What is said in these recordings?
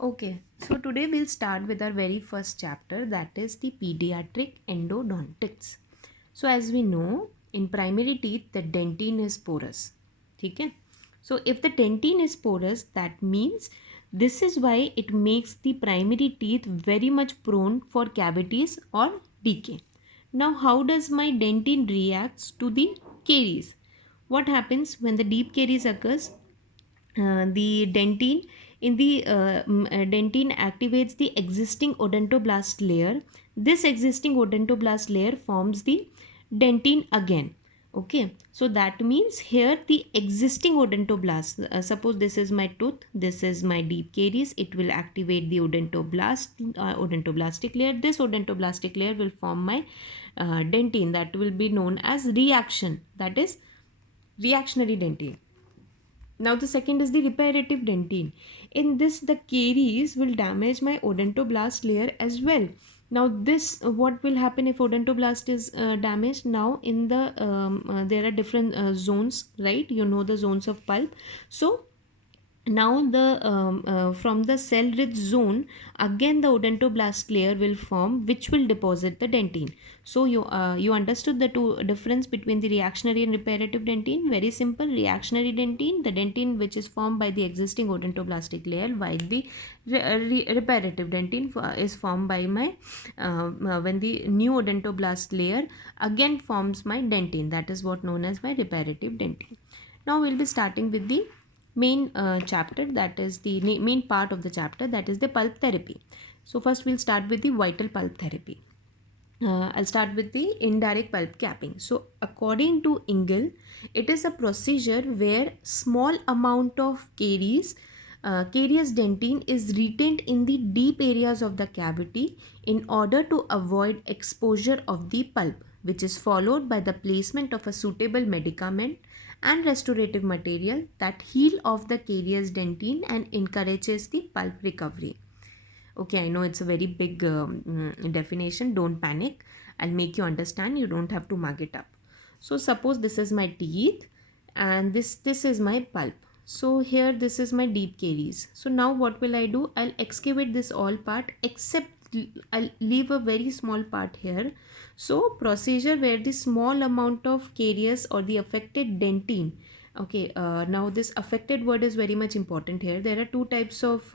Okay, so today we'll start with our very first chapter, that is the Pediatric Endodontics. So as we know, in primary teeth the dentine is porous. Okay? So if the dentine is porous, that means this is why it makes the primary teeth very much prone for cavities or decay. Now how does my dentine reacts to the caries? What happens when the deep caries occurs? The dentine dentine activates the existing odontoblast layer. This existing odontoblast layer forms the dentine again. Okay, so that means here the existing odontoblast, suppose this is my tooth, this is my deep caries, it will activate the odontoblastic layer. This odontoblastic layer will form my dentine, that will be known as reaction, that is reactionary dentine. Now the second is the reparative dentine. In this, the caries will damage my odontoblast layer as well. Now this, what will happen if odontoblast is damaged? Now in the there are different zones, right? You know the zones of pulp. So now the from the cell rich zone, again the odontoblast layer will form, which will deposit the dentine. So you understood the two difference between the reactionary and reparative dentine. Very simple. Reactionary dentine, the dentine which is formed by the existing odontoblastic layer, while the reparative dentine is formed by my when the new odontoblast layer again forms my dentine, that is what known as my reparative dentine. Now we'll be starting with the main chapter, that is the main part of the chapter, that is the pulp therapy. So first we'll start with the vital pulp therapy. I'll start with the indirect pulp capping. So according to Engel, it is a procedure where small amount of carious dentine is retained in the deep areas of the cavity in order to avoid exposure of the pulp, which is followed by the placement of a suitable medicament and restorative material that heal off the carious dentine and encourages the pulp recovery. Okay, I know it's a very big definition. Don't panic. I'll make you understand. You don't have to mug it up. So suppose this is my teeth and this is my pulp. So here this is my deep caries. So now what will I do? I'll excavate this all part except I'll leave a very small part here. So procedure where the small amount of caries or the affected dentine. Okay, now this affected word is very much important here. There are two types of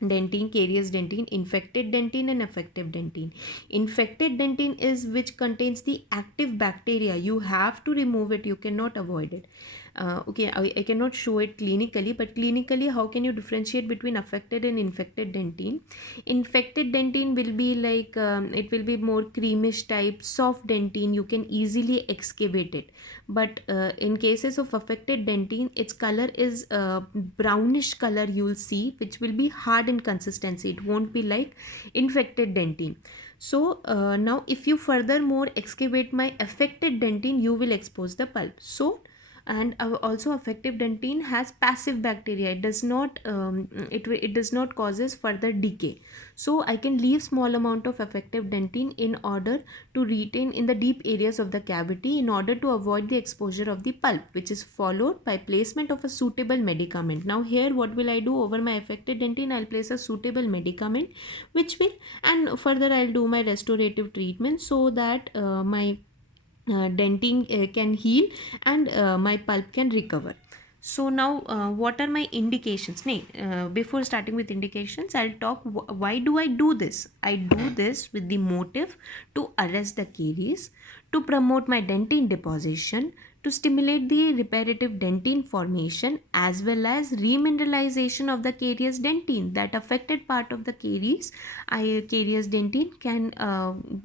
dentine, carious dentine, infected dentine and affective dentine. Infected dentine is which contains the active bacteria. You have to remove it, you cannot avoid it. Okay, I cannot show it clinically, but clinically how can you differentiate between affected and infected dentine? Infected dentine will be like it will be more creamish type soft dentine, you can easily excavate it. But in cases of affected dentine, its color is brownish color, you will see, which will be hard in consistency, it won't be like infected dentine. So now if you furthermore excavate my affected dentine, you will expose the pulp. So and also affective dentine has passive bacteria, it does not it does not causes further decay. So I can leave small amount of affective dentine in order to retain in the deep areas of the cavity in order to avoid the exposure of the pulp, which is followed by placement of a suitable medicament. Now here what will I do? Over my affected dentine, I'll place a suitable medicament which will, and further I'll do my restorative treatment so that my dentine can heal and my pulp can recover. So now what are my indications? Before starting with indications, I'll talk why do I do this. I do this with the motive to arrest the caries, to promote my dentine deposition, to stimulate the reparative dentine formation, as well as remineralization of the carious dentine. That affected part of the carious dentine can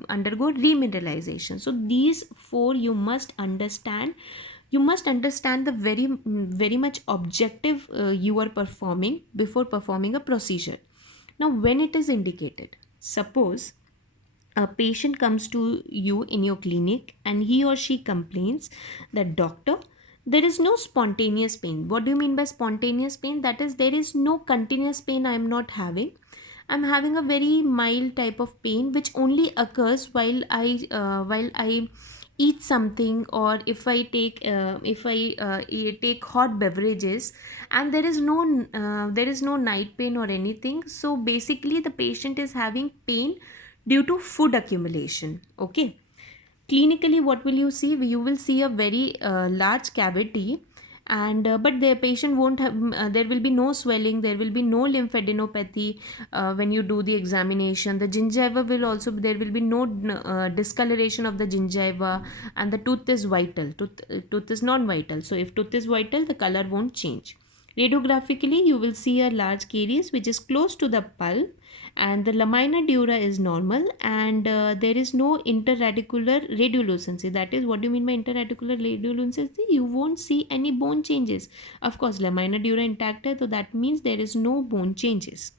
undergo remineralization. So these four you must understand. You must understand the very much objective you are performing before performing a procedure. Now when it is indicated, suppose a patient comes to you in your clinic and he or she complains that, doctor, there is no spontaneous pain. What do you mean by spontaneous pain? That is, there is no continuous pain I am not having. I'm having a very mild type of pain which only occurs while I eat something, or if I take hot beverages, and there is no night pain or anything, so basically the patient is having pain due to food accumulation. Okay, clinically what will you see? You will see a very large cavity, and but the patient won't have there will be no swelling, there will be no lymphadenopathy. When you do the examination, the gingiva will also, there will be no discoloration of the gingiva, and the tooth is vital. Tooth is non vital, so if tooth is vital, the color won't change. Radiographically, you will see a large caries which is close to the pulp, and the lamina dura is normal, and there is no interradicular radiolucency. That is, what do you mean by interradicular radiolucency? You won't see any bone changes. Of course, lamina dura intact hai, so that means there is no bone changes.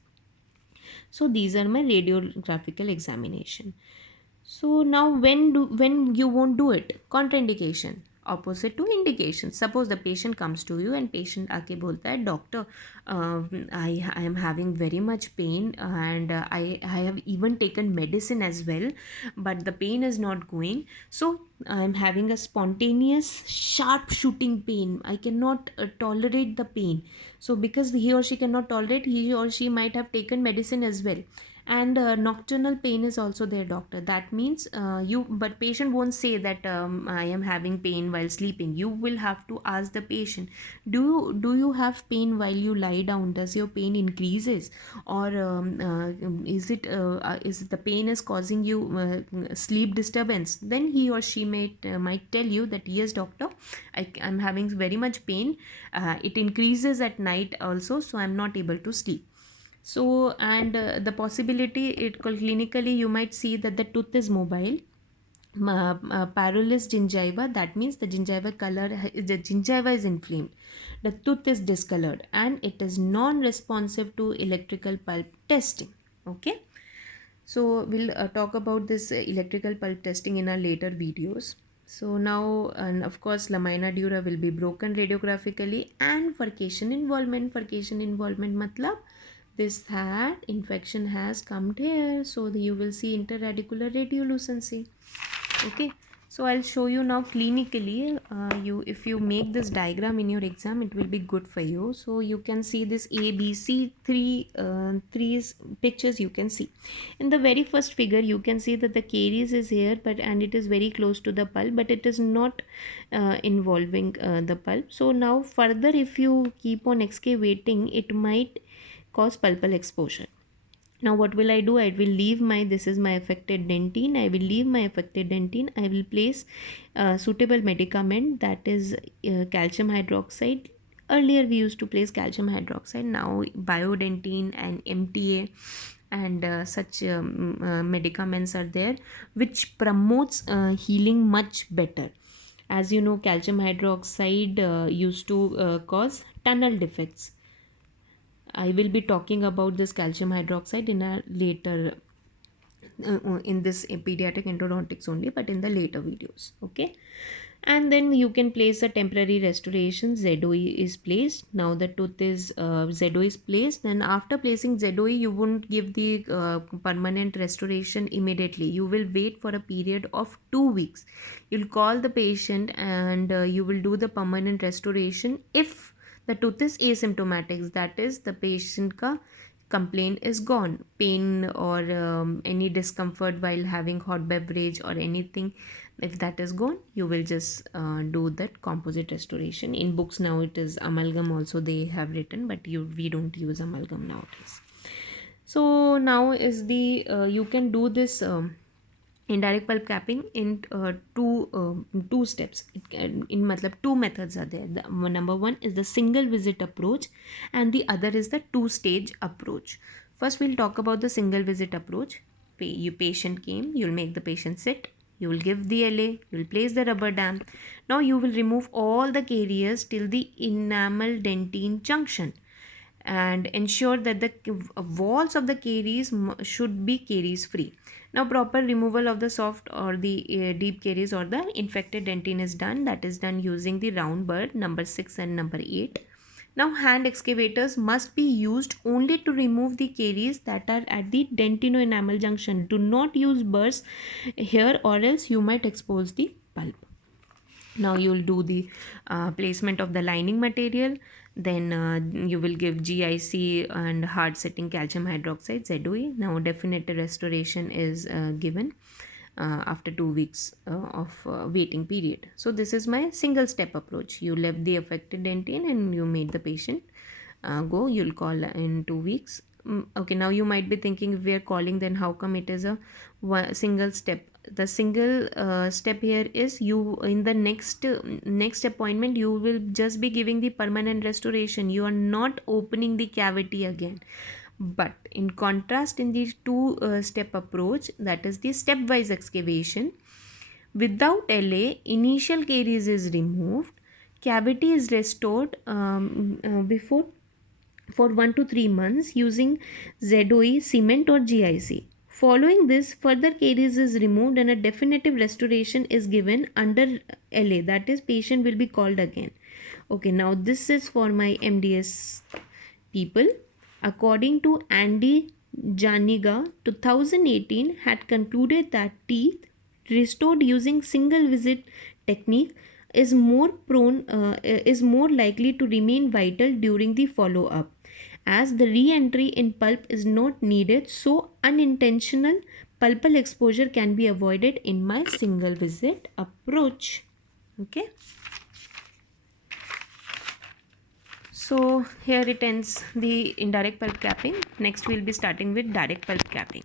So these are my radiographical examination. So now when you won't do it? Contraindication, opposite to indication. Suppose the patient comes to you and patient आके बोलता है, doctor, I am having very much pain, and I have even taken medicine as well, but the pain is not going. So I am having a spontaneous sharp shooting pain. I cannot tolerate the pain. So because he or she cannot tolerate, he or she might have taken medicine as well, and nocturnal pain is also there, doctor. That means you but patient won't say that I am having pain while sleeping. You will have to ask the patient, do you have pain while you lie down? Does your pain increases, or is the pain is causing you sleep disturbance? Then he or she might tell you that, yes doctor, I'm having very much pain, it increases at night also, so I'm not able to sleep. So, and the possibility, it clinically you might see that the tooth is mobile, parallel gingiva. That means the gingiva color, the gingiva is inflamed, the tooth is discolored, and it is non-responsive to electrical pulp testing. Okay, so we'll talk about this electrical pulp testing in our later videos. So now, and of course, lamina dura will be broken radiographically, and furcation involvement. Furcation involvement matlab this that infection has come here, so you will see interradicular radiolucency. Okay, so I'll show you now clinically. You if you make this diagram in your exam, it will be good for you. So you can see this A B C three pictures you can see. In the very first figure, you can see that the caries is here, but and it is very close to the pulp, but it is not involving the pulp. So now further, if you keep on excavating, it might cause pulpal exposure. Now what will I do? I will leave my, this is my affected dentine, I will leave my affected dentine, I will place suitable medicament, that is calcium hydroxide. Earlier we used to place calcium hydroxide, now biodentine and MTA and such medicaments are there which promotes healing much better. As you know, calcium hydroxide used to cause tunnel defects. I will be talking about this calcium hydroxide in a later in this pediatric endodontics only, but in the later videos. Okay, and then you can place a temporary restoration. ZOE is placed. Now the tooth is ZOE is placed. Then after placing ZOE, you won't give the permanent restoration immediately. You will wait for a period of 2 weeks. You'll call the patient and you will do the permanent restoration if the tooth is asymptomatic. That is, the patient ka complaint is gone, pain or any discomfort while having hot beverage or anything, if that is gone, you will just do that composite restoration. In books now it is amalgam also they have written, but we don't use amalgam nowadays. So now is the you can do this indirect pulp capping in two steps. It can, in matlab two methods are there. The number one is the single visit approach, and the other is the two-stage approach. First we'll talk about the single visit approach. Patient came, you'll make the patient sit, you will give the LA, you will place the rubber dam. Now you will remove all the caries till the enamel dentine junction and ensure that the walls of the caries should be caries free. Now proper removal of the soft or the deep caries or the infected dentine is done. That is done using the round bird number 6 and number 8. Now hand excavators must be used only to remove the caries that are at the dentino-enamel junction. Do not use burrs here or else you might expose the pulp. Now you will do the placement of the lining material. Then you will give GIC and hard setting calcium hydroxide ZOE. Now definite restoration is given after 2 weeks of waiting period. So this is my single step approach. You left the affected dentine and you made the patient go. You'll call in 2 weeks. Okay, now you might be thinking, if we are calling, then how come it is a single step? The single step here is, you in the next appointment you will just be giving the permanent restoration. You are not opening the cavity again. But in contrast, in the two step approach, that is the stepwise excavation, without LA, initial caries is removed, cavity is restored before for 1 to 3 months using ZOE, cement or GIC. Following this, further caries is removed and a definitive restoration is given under LA. That is, patient will be called again. Okay, now this is for my MDS people. According to Andy Janiga, 2018 had concluded that teeth restored using single visit technique is more likely to remain vital during the follow up, as the re-entry in pulp is not needed, so unintentional pulpal exposure can be avoided in my single visit approach. Okay, so here it ends the indirect pulp capping. Next we'll be starting with direct pulp capping.